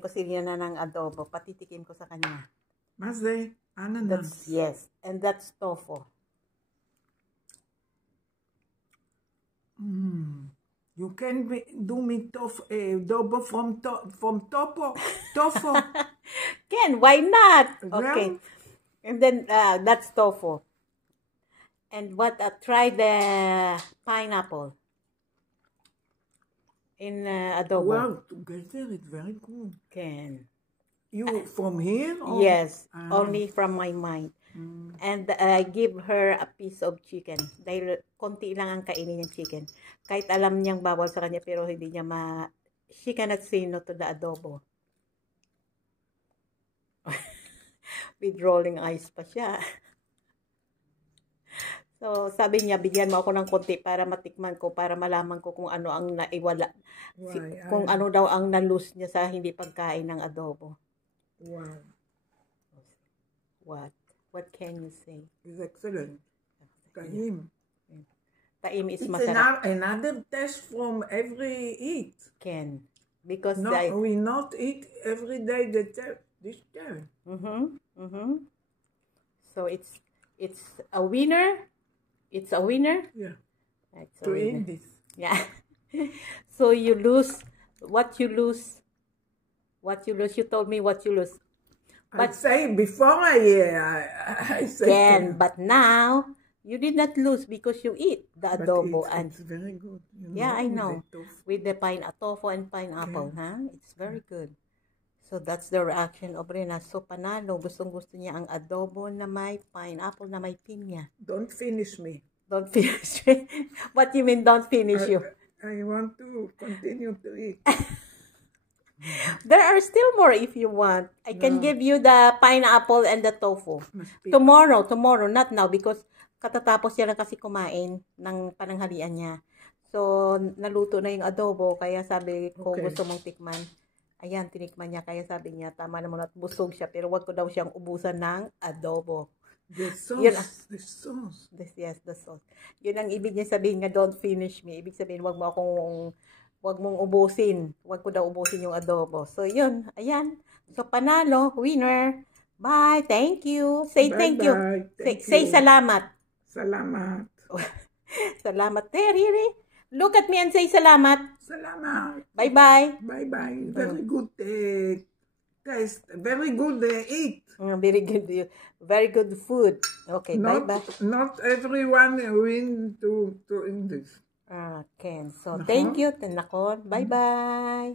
kusina na ng adobo. Patitikim ko sa kanya. Mazde, ananas. Yes, and that's tofu. You can do me adobo from tofu. Ken, why not? Well, Okay. And then that's tofu. And try the pineapple in adobo. Well, together it's very good. Ken. You from here? Or? Yes, only from my mind. And I give her a piece of chicken. Dahil konti lang ang kainin ng chicken. Kahit alam niyang bawal sa kanya, pero hindi niya she cannot say no to the adobo. With rolling eyes pa siya. So, sabi niya, bigyan mo ako ng konti para matikman ko, para malaman ko kung ano ang naiwala. Kung ano daw ang nalus niya sa hindi pagkain ng adobo. Wow. What can you say? It's excellent. Taim. Taim is it's masarap. Another test from every eat. Ken. Because we not eat every day this time. So it's a winner. It's a winner. Yeah. To eat this. Yeah. So you lose. What you lose? You told me what you lose. But say before I say. Ken, but now you did not lose because you eat the adobo it's very good. Yeah, I know. With the tofu and pineapple, It's very good. So that's the reaction of Rena. So panalo, gustong-gusto niya ang adobo na may pineapple na may pinya. Don't finish me. Don't finish me. What you mean don't finish you? I want to continue to eat. There are still more if you want. I can give you the pineapple and the tofu. Tomorrow, not now because katatapos siya lang kasi kumain ng pananghalian niya. So, naluto na yung adobo kaya sabi ko gusto mong tikman. Ayan, tinikman niya. Kaya sabi niya, tama naman at busog siya. Pero wag ko daw siyang ubusan ng adobo. The sauce. The sauce. Yes, the sauce. Yun ang ibig niya sabihin nga, don't finish me. Ibig sabihin, wag mong ubusin. Wag ko daw ubusin yung adobo. So, yun. Ayan. So, panalo. Winner. Bye. Thank you. Say thank you. Say salamat. Salamat. Salamat. Really? Look at me and say salamat. Salamat. Bye-bye. Bye-bye. Very good taste. Very good eat. Very good. Very good food. Okay, bye-bye. Not everyone win to English. Ken. So, thank you. Tanakon. Bye-bye.